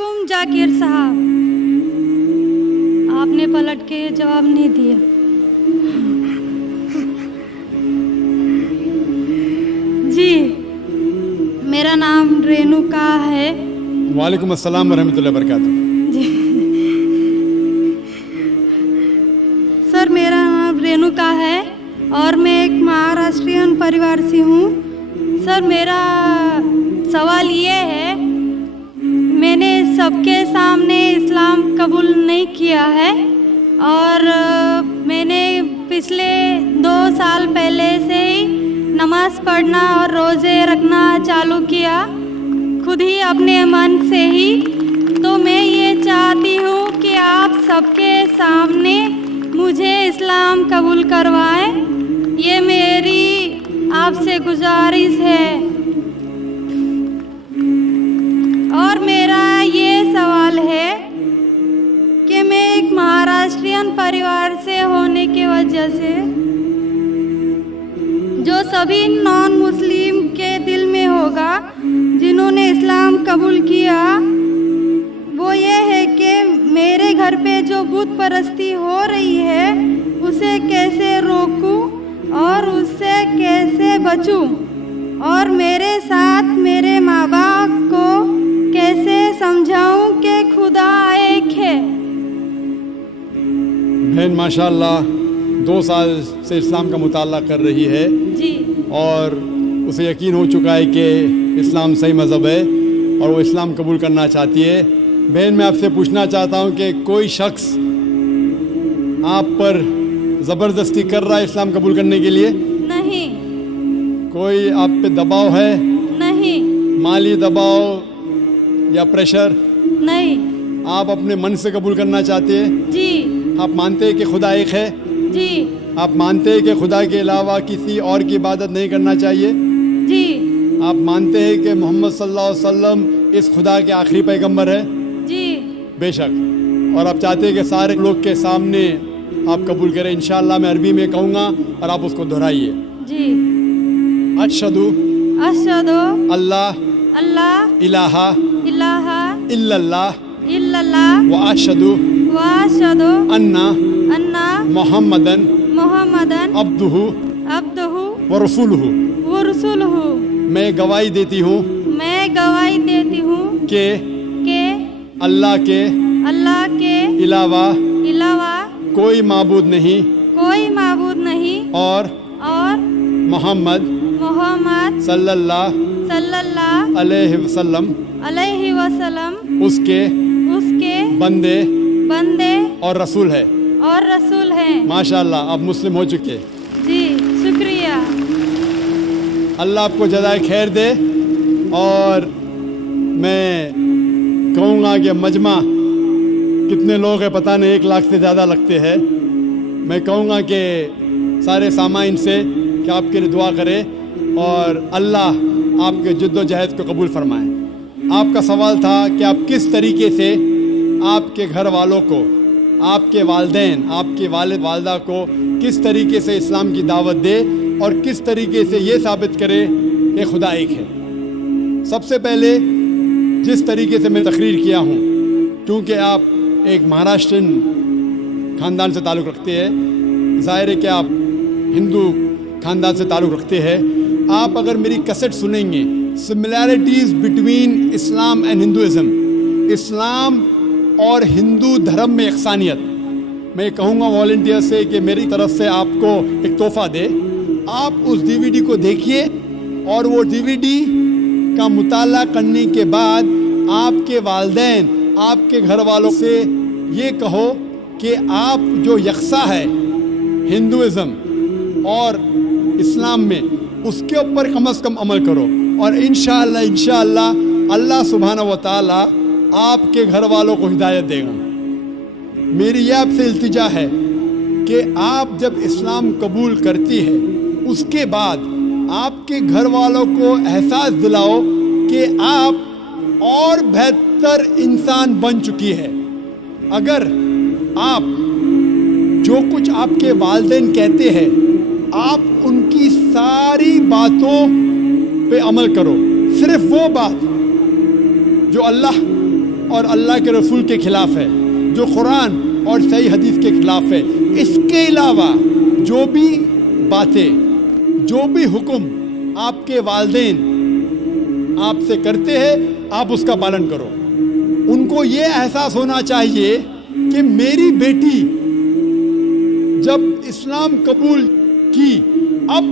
वालेकुम जाकिर साहब, आपने पलट के जवाब नहीं दिया। जी, मेरा नाम रेणुका है। वालेकुम अस्सलाम वरहमतुल्लाहि वबरकातुहू। जी सर, मेरा नाम रेणुका है और मैं एक महाराष्ट्रियन परिवार से हूँ। सर, मेरा सवाल ये है, मैंने सबके सामने इस्लाम कबूल नहीं किया है और मैंने पिछले 2 साल पहले से ही नमाज़ पढ़ना और रोज़े रखना चालू किया, खुद ही अपने मन से ही। तो मैं ये चाहती हूँ कि आप सबके सामने मुझे इस्लाम कबूल करवाएं, ये मेरी आपसे गुजारिश है। और मेरा ये सवाल है कि मैं एक महाराष्ट्रियन परिवार से होने की वजह से जो सभी नॉन मुस्लिम के दिल में होगा जिन्होंने इस्लाम कबूल किया, वो ये है कि मेरे घर पे जो बुत परस्ती हो रही है उसे कैसे रोकूं और उससे कैसे बचूं, और मेरे साथ मेरे माँ बाप को कैसे समझाऊं कि खुदा एक है। बहन माशाअल्लाह 2 साल से इस्लाम का मुताला कर रही है जी, और उसे यकीन हो चुका है कि इस्लाम सही मज़हब है और वो इस्लाम कबूल करना चाहती है। बहन, मैं आपसे पूछना चाहता हूँ कि कोई शख्स आप पर ज़बरदस्ती कर रहा है इस्लाम कबूल करने के लिए? नहीं। कोई आप पे दबाव है? नहीं। माली दबाव या प्रेशर? नहीं। आप अपने मन से कबूल करना चाहते हैं? जी। आप मानते हैं कि खुदा एक है? जी। आप मानते हैं कि खुदा के अलावा किसी और की इबादत नहीं करना चाहिए? जी। आप मानते हैं कि मोहम्मद सल्लल्लाहु अलैहि वसल्लम इस खुदा के आखिरी पैगंबर है? जी। बेशक। और आप चाहते हैं कि सारे लोग के सामने आप कबूल करें? इंशाअल्लाह मैं अरबी में कहूँगा और आप उसको दोहराइए। जी। अशहदु अशहदु अल्लाह अल्लाह इलाहा इलाहा इल्लल्लाह इल्लल्लाह व अशहदु व अशहदु अन्ना अन्ना मुहम्मदन मुहम्मदन अब्दुहु अब्दुहु व रसूलुहु। व रसूलुहु। मैं गवाही देती हूँ मैं गवाही देती हूँ कि अल्लाह के अलावा अलावा कोई माबूद नहीं कोई माबूद नहीं और मोहम्मद सल्लल्लाहु अलैहि वसल्लम उसके बंदे और रसूल है। हैं। माशाअल्लाह, आप मुस्लिम हो चुके। जी, शुक्रिया। अल्लाह आपको जज़ाए खैर दे। और मैं कहूँगा कि मजमा कितने लोग हैं पता नहीं, 1 लाख से ज़्यादा लगते हैं। मैं कहूँगा कि सारे सामाइन से कि आपके लिए दुआ करें और अल्लाह आपके जद्दोजहद को कबूल फरमाए। आपका सवाल था कि आप किस तरीके से आपके घर वालों को, आपके वालिदैन, आपके वालिद वालिदा को किस तरीके से इस्लाम की दावत दे और किस तरीके से ये साबित करे कि खुदा एक है। सबसे पहले जिस तरीके से मैं तकरीर किया हूँ, क्योंकि आप एक महाराष्ट्रियन ख़ानदान से ताल्लुक़ रखते हैं, ज़ाहिर है कि आप हिंदू ख़ानदान से ताल्लुक़ रखते हैं, आप अगर मेरी कैसेट सुनेंगे similarities between Islam and Hinduism, इस्लाम और हिंदू धर्म में यकसानियत, मैं कहूँगा वॉलंटियर से कि मेरी तरफ से आपको एक तोहफ़ा दे। आप उस DVD को देखिए और वो DVD का मुताला करने के बाद आपके वालिदैन, आपके घर वालों से ये कहो कि आप जो यकसा है हिंदुइज़्म और इस्लाम में, उसके ऊपर कम से कम अमल करो और इंशाअल्लाह अल्लाह सुब्हानहू व तआला आपके घर वालों को हिदायत देगा। मेरी यह आपसे इल्तिजा है कि आप जब इस्लाम कबूल करती है उसके बाद आपके घर वालों को एहसास दिलाओ कि आप और बेहतर इंसान बन चुकी है। अगर आप जो कुछ आपके वालिदैन कहते हैं आप उनकी सारी बातों पे अमल करो, सिर्फ वो बात जो अल्लाह اور اللہ کے رسول کے خلاف ہے, جو قرآن اور صحیح حدیث کے خلاف ہے. اس کے علاوہ جو بھی باتیں, جو بھی حکم آپ کے والدین آپ سے کرتے ہیں, آپ اس کا پالن کرو. ان کو یہ احساس ہونا چاہیے کہ میری بیٹی جب اسلام قبول کی, اب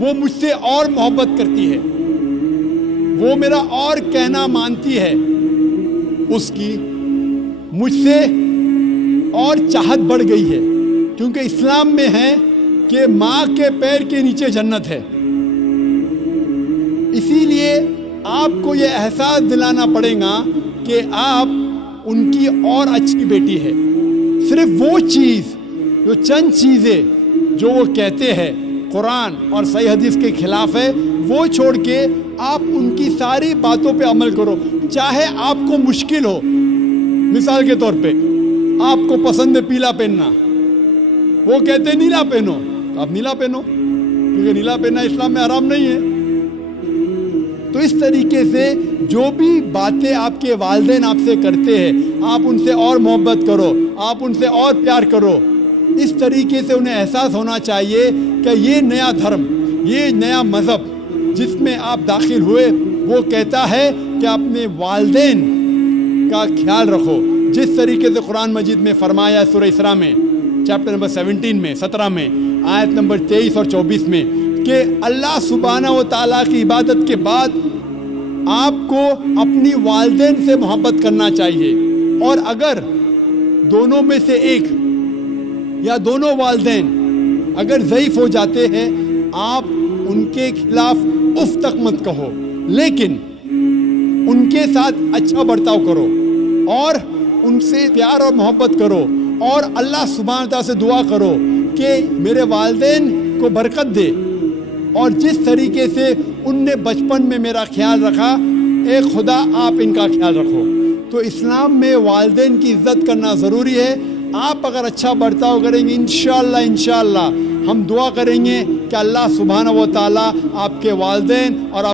وہ مجھ سے اور محبت کرتی ہے, وہ میرا اور کہنا مانتی ہے, اس کی مجھ سے اور چاہت بڑھ گئی ہے. کیونکہ اسلام میں ہے کہ ماں کے پیر کے نیچے جنت ہے. اسی لیے آپ کو یہ احساس دلانا پڑے گا کہ آپ ان کی اور اچھی بیٹی ہے. صرف وہ چیز, جو چند چیزیں جو وہ کہتے ہیں قرآن اور صحیح حدیث کے خلاف ہے, وہ چھوڑ کے آپ ان کی ساری باتوں پہ عمل کرو, چاہے آپ کو مشکل ہو. مثال کے طور پہ آپ کو پسند ہے پیلا پہننا, وہ کہتے ہیں نیلا پہنو, آپ نیلا پہنو, کیونکہ نیلا پہننا اسلام میں حرام نہیں ہے. تو اس طریقے سے جو بھی باتیں آپ کے والدین آپ سے کرتے ہیں, آپ ان سے اور محبت کرو, آپ ان سے اور پیار کرو. اس طریقے سے انہیں احساس ہونا چاہیے کہ یہ نیا دھرم, یہ نیا مذہب جس میں آپ داخل ہوئے, وہ کہتا ہے کہ اپنے والدین کا خیال رکھو. جس طریقے سے قرآن مجید میں فرمایا سورہ اسراء میں چیپٹر نمبر 17 میں آیت نمبر 23 اور 24 میں کہ اللہ سبحانہ و تعالیٰ کی عبادت کے بعد آپ کو اپنی والدین سے محبت کرنا چاہیے. اور اگر دونوں میں سے ایک یا دونوں والدین اگر ضعیف ہو جاتے ہیں, آپ ان کے خلاف اف تک مت کہو, لیکن ان کے ساتھ اچھا برتاؤ کرو اور ان سے پیار اور محبت کرو, اور اللہ سبحانہ تعالیٰ سے دعا کرو کہ میرے والدین کو برکت دے, اور جس طریقے سے ان نے بچپن میں میرا خیال رکھا, اے خدا آپ ان کا خیال رکھو. تو اسلام میں والدین کی عزت کرنا ضروری ہے. آپ اگر اچھا برتاؤ کریں گے, انشاءاللہ ہم دعا کریں گے کہ اللہ سبحانہ و تعالیٰ آپ کے والدین اور